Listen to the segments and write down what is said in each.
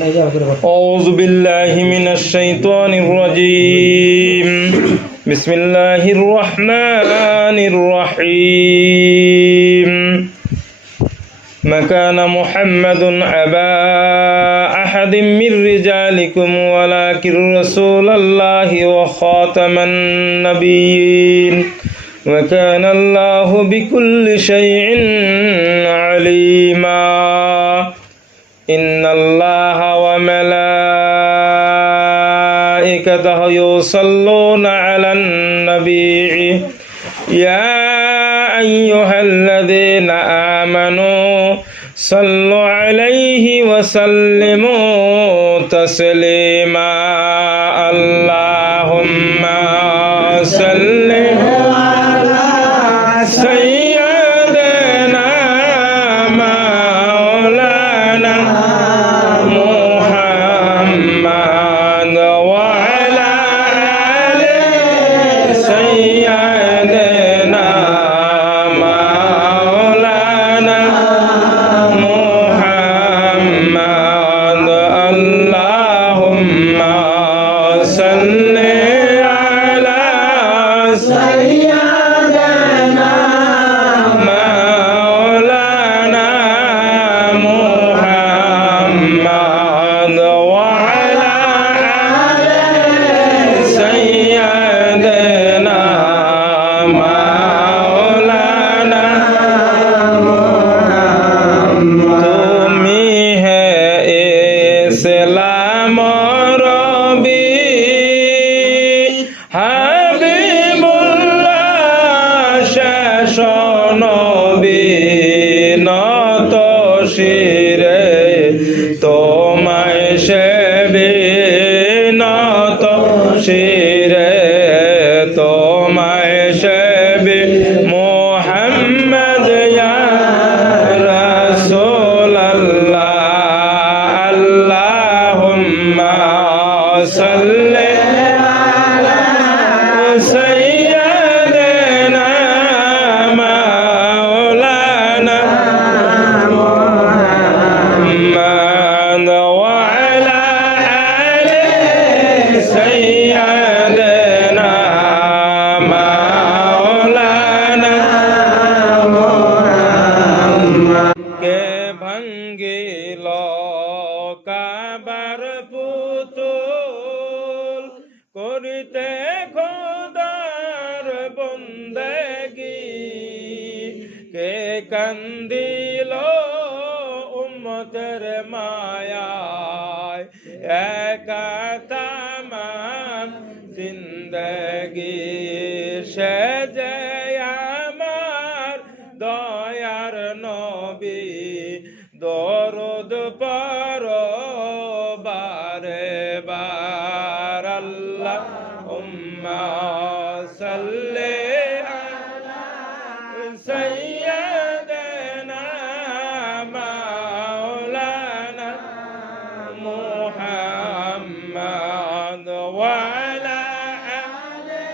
أعوذ بالله من الشيطان الرجيم بسم الله الرحمن الرحيم ما كان محمد أبا أحد من رجالكم ولكن رسول الله وخاتم النبيين وكان الله بكل شيء عليما إن الله وملائكته يصلون على النبي يا أيها الذين آمنوا صلوا عليه وسلموا تسليما اللهم صل على سيدنا مولانا محمد وعلى آل سيدنا مولانا محمد اللهم صل على سيدنا مولانا محمد وعلى آل سيدنا مولانا তুমি হে ইসলাম রবি হাবিবুল্লাহ শেষ নবী নত শিরে তোমায় সেবে নত শিরে তোমায় সেবে মুহাম্মদ ইয়া রাসূলুল্লাহ আল্লাহুম্মা সাল্লি আলা সাইয়্যিদিনা মাওলানা মুহাম্মদ ওয়া আলা আলি সাইয়্যিদিনা মাওলানা মুহাম্মদ কে ভাঙ্গিল কাবার পুতুল করিতে খোদার বন্দেগি কে কান্দিল উম্মতের মায়ায় একা তামাম জিন্দগি সে যে আমার দয়ার নবী দরুদ পড়ো বারে বার আল্লাহুম্মা সাল্লি আলা সাইয়্যিদিনা মাওলানা মুহাম্মদ ওয়া আলা আলি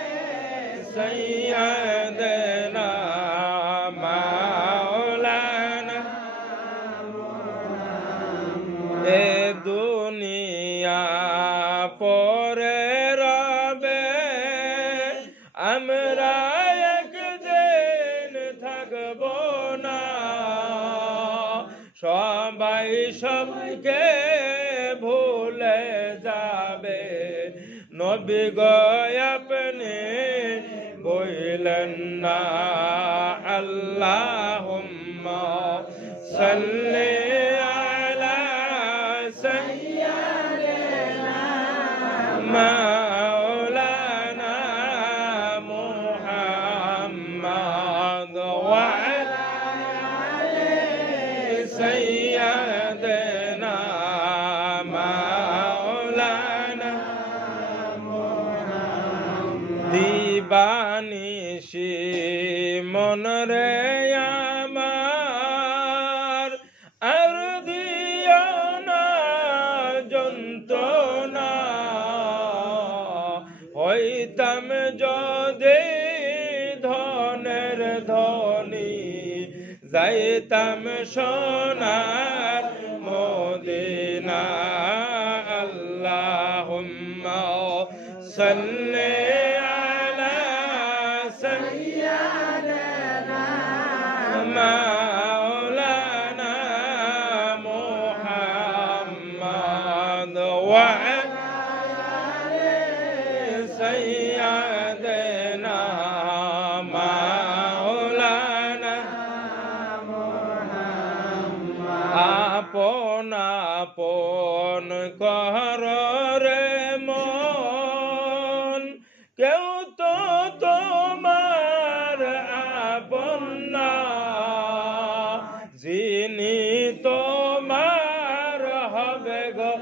সাইয়্যিদিনা মাওলানা এ দুনিয়া পরে রবে আমরা একদিন থাকব না সবাই সবকে ভুলে যাবে নবী গো আপনি বললেন না আল্লাহুম্মা সাল্লি আলা সাইয়্যিদিনা মাওলানা মুহাম্মদ ওয়া আলা আলি সাইয়্যিদিনা মাওলানা দিবানিশি মনরে আমার আর দিও না যন্ত্রণা হইতাম যদি ধনের ধনী যাইতাম সোনার মদিনা صل على سيدنا مولانا محمد وعلى سيدنا مولانا আপন আপন কর রে মন কেউ তো তোমার আপন না যিনি তোমার হবে গো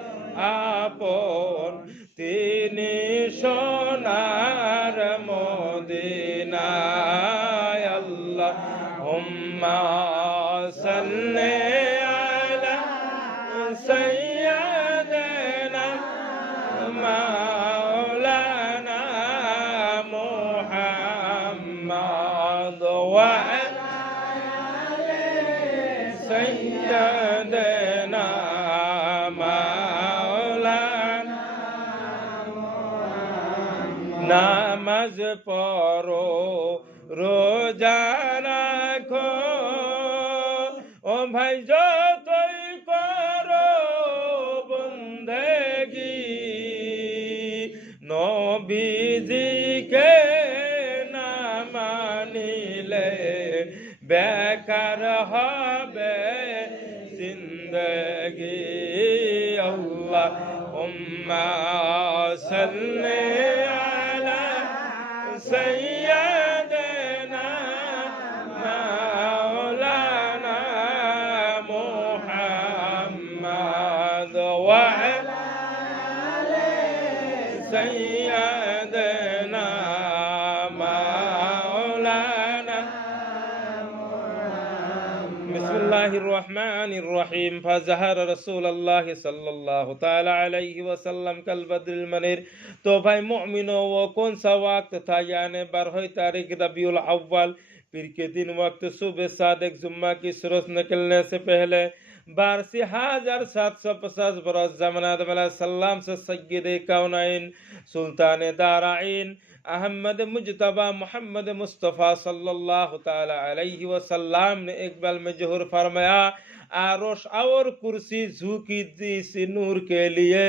আপন তিনি সোনার মদিনায় আল্লাহুম্মা সাল্লি سيدنا مولانا محمد وعلى سيدنا مولانا নামাজ পড়ো রোজা রাখো ও ভাই যতই করো বন্দেগি নবীজিকে না মানিলে বেকার হবে জিন্দগি আল্লাহুম্মা সাল্লি আলা সাইয়্যিদিনা মাওলানা মুহাম্মদ ওয়া আলা سيدنا مولانا بسم الله الرحمن الرحيم فظهر رسول الله صلى الله تعالى عليه وسلم كالبدر المنير तो भाई मोमिनो वो कौन सा वक्त था यानी 12 तारीख रबीउल अव्वल पीर के दिन वक्त सुबह सादिक जुम्मा की सूरज निकलने से पहले 12,750 बरस ज़मान आदम अलैहिस्सलाम से सय्यदे कौनैन सुल्तान दाराइन अहमद मुजतबा मोहम्मद मुस्तफ़ा सल्लल्लाहु ताला अलैहि वसल्लम ने एक बल में ज़ुहूर फरमाया आरोश और कुर्सी झुकी दी इस नूर के लिए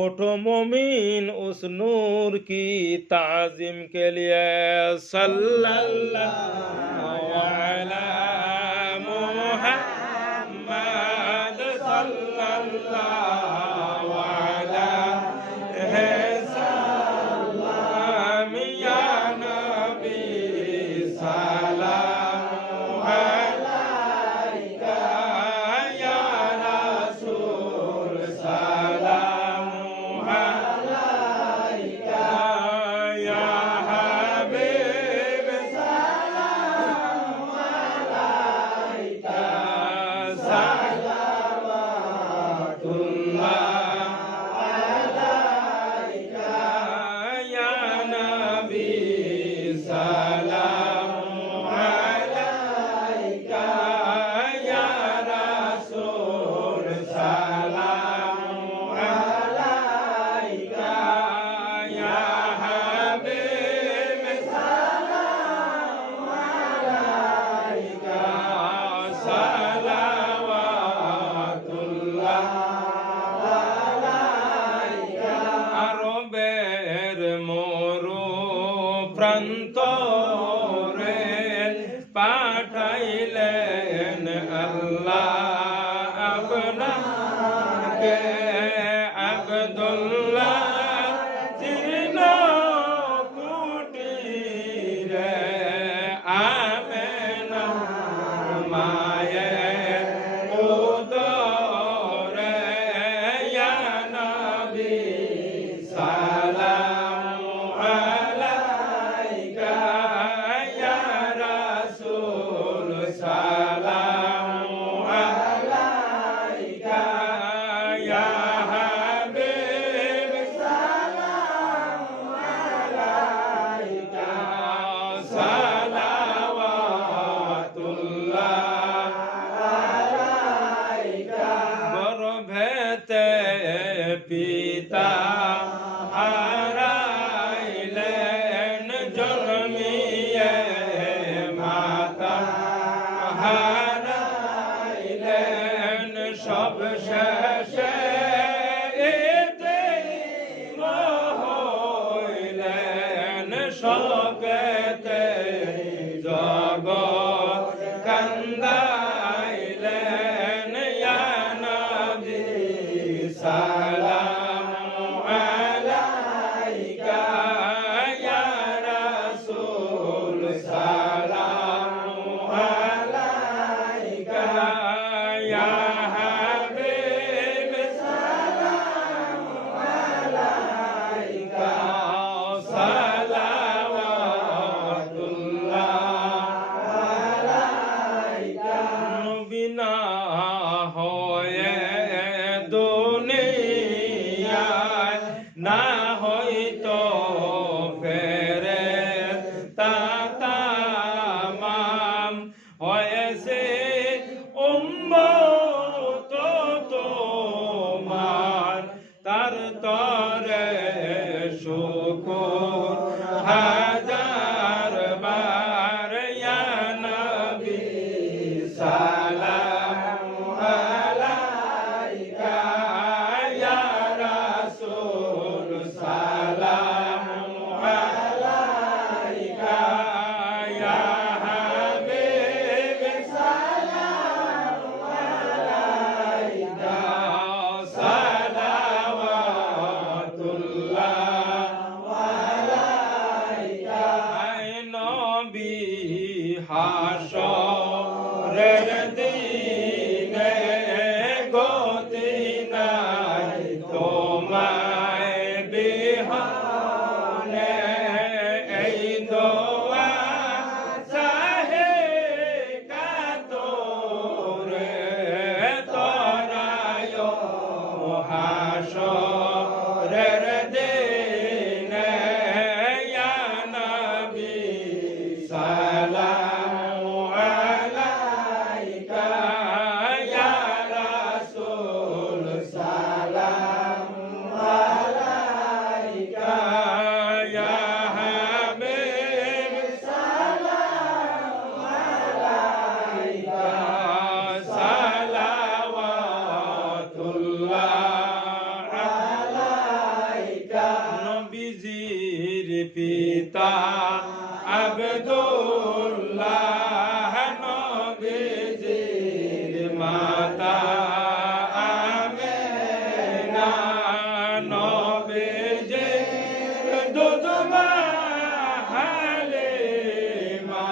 ओठो मोमिन उस नूर की ताज़ीम के लिए सल्लल्लाहु अलैहि मुहम्मद सल्लल्लाहु अलैहि सल्लम या नबी सलाम अलैका या रसूल सलाम अलैका या हबीब सलाम अलैका প্রান্তরে পাঠাইলেন আল্লাহ আপনাকে আব্দুল্লাহ কুটিরে আমেনা মায়ের উদরে ইয়া নবী সালাম আলাইকা ইয়া রাসূল সালাম আলাইকা ইয়া হাবিব পিতা হারাইলেন জন্মিয়ে, মাতা হারাইলেন সব শেষে, এতিম হইলেন শোকেতে জগৎ কান্দাইলেন। ইয়া নবী সালামু আলাইকা, ইয়া রাসূল সালামু আলাইকা, ইয়া হাবিব সালামু আলাইকা, সালাওয়াতুল্লাহ আলাইকা। নবী না হয়ে দুনিয়ায় না হইতো ফেরেশতা তামাম, হয়েছে উম্মত তোমার, তার তরে শুকর হাজার বার। ইয়া নবী সালামু আলাইকা, ইয়া রাসূল সালামু আলাইকা, ইয়া হাবিব সালামু আলাইকা, সালাওয়াতুল্লাহ আলাইকা। আয় নবী হাসরের দিনে গতি নাই তোমায় বিহানে, এই দোয়া চাহে কাতরে তরায় হাসরের দিনে। ইয়া নবী সালামু আলাইকা, ইয়া রাসূল সালামু আলাইকা, ইয়া হাবিব সালামু আলাইকা, সালাওয়াতুল্লাহ আলাইকা। নবীজির পিতা আব্দুল্লাহ, নবীজির মাতা আমেনা, নবীজির দুধমা হালিমা,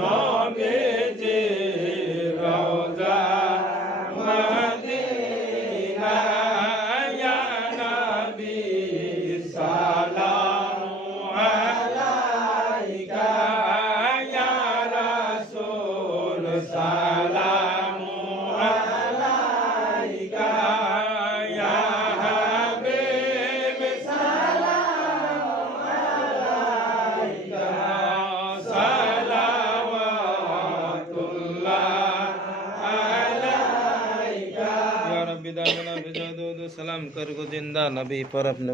নবীজির রওজা মদিনা। ইয়া নবী সালামু আলাইকা, ইয়া রাসূল সালামু আলাইকা, ইয়া হাবিব সালামু আলাইকা, সালাওয়াতুল্লাহ আলাইকা। ইয়া রব্বি দাইমানা বিজাদুদ সালাম कर गो जिंदा नबी पर अपने